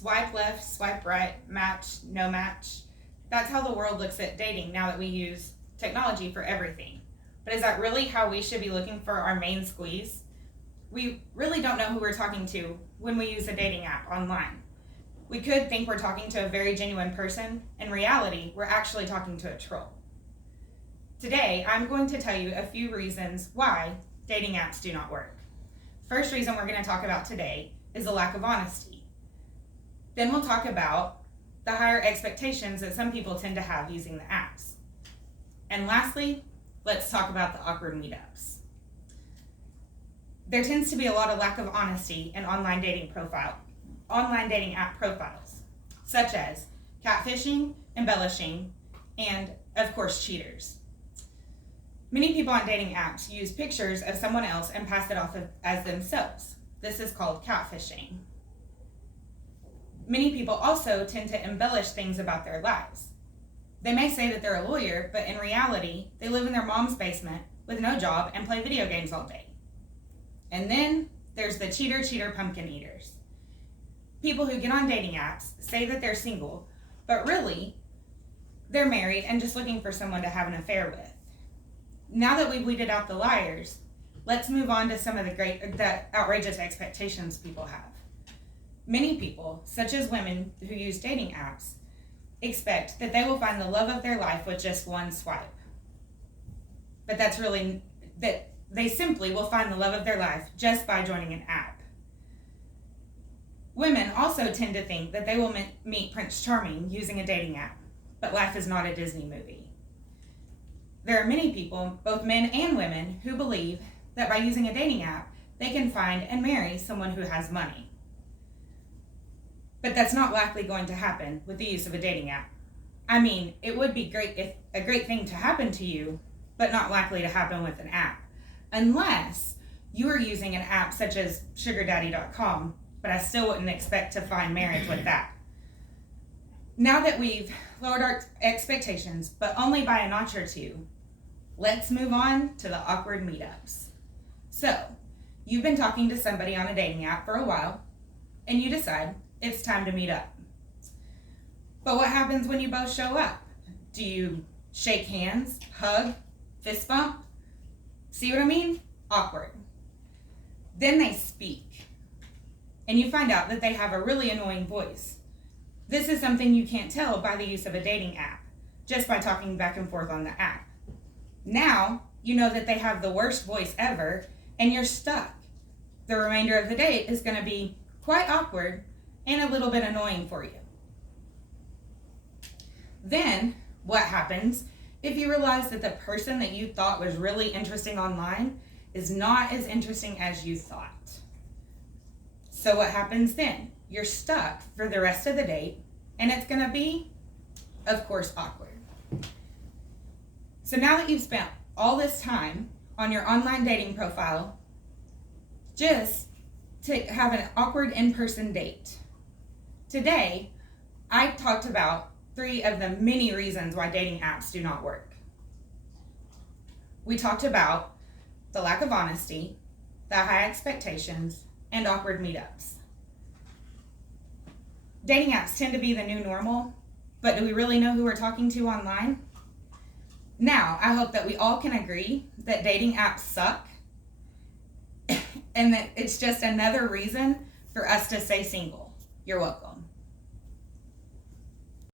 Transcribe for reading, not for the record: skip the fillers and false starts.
swipe left, swipe right, match, no match. That's how the world looks at dating now that we use technology for everything. But is that really how we should be looking for our main squeeze? We really don't know who we're talking to when we use a dating app online. We could think we're talking to a very genuine person. In reality, we're actually talking to a troll. Today, I'm going to tell you a few reasons why dating apps do not work. First reason we're going to talk about today is the lack of honesty. Then we'll talk about the higher expectations that some people tend to have using the apps. And lastly, let's talk about the awkward meetups. There tends to be a lot of lack of honesty in online dating app profiles, such as catfishing, embellishing, and of course cheaters. Many people on dating apps use pictures of someone else and pass it off as themselves. This is called catfishing. Many people also tend to embellish things about their lives. They may say that they're a lawyer, but in reality, they live in their mom's basement with no job and play video games all day. And then there's the cheater pumpkin eaters. People who get on dating apps say that they're single, but really, they're married and just looking for someone to have an affair with. Now that we've weeded out the liars, let's move on to some of the outrageous expectations people have. Many people, such as women who use dating apps, expect that they will find the love of their life with just one swipe. But that's really that they simply will find the love of their life just by joining an app. Women also tend to think that they will meet Prince Charming using a dating app, but life is not a Disney movie. There are many people, both men and women, who believe that by using a dating app, they can find and marry someone who has money. But that's not likely going to happen with the use of a dating app. I mean, it would be a great thing to happen to you, but not likely to happen with an app. Unless you are using an app such as sugardaddy.com, but I still wouldn't expect to find marriage with that. Now that we've lowered our expectations, but only by a notch or two, let's move on to the awkward meetups. So, you've been talking to somebody on a dating app for a while, and you decide it's time to meet up. But what happens when you both show up? Do you shake hands, hug, fist bump? See what I mean? Awkward. Then they speak, and you find out that they have a really annoying voice. This is something you can't tell by the use of a dating app, just by talking back and forth on the app. Now, you know that they have the worst voice ever, and you're stuck. The remainder of the date is going to be quite awkward and a little bit annoying for you. Then, what happens if you realize that the person that you thought was really interesting online is not as interesting as you thought? So what happens then? You're stuck for the rest of the date, and it's going to be, of course, awkward. So now that you've spent all this time on your online dating profile just to have an awkward in-person date, today I talked about 3 of the many reasons why dating apps do not work. We talked about the lack of honesty, the high expectations, and awkward meetups. Dating apps tend to be the new normal, but do we really know who we're talking to online? Now, I hope that we all can agree that dating apps suck and that it's just another reason for us to stay single. You're welcome.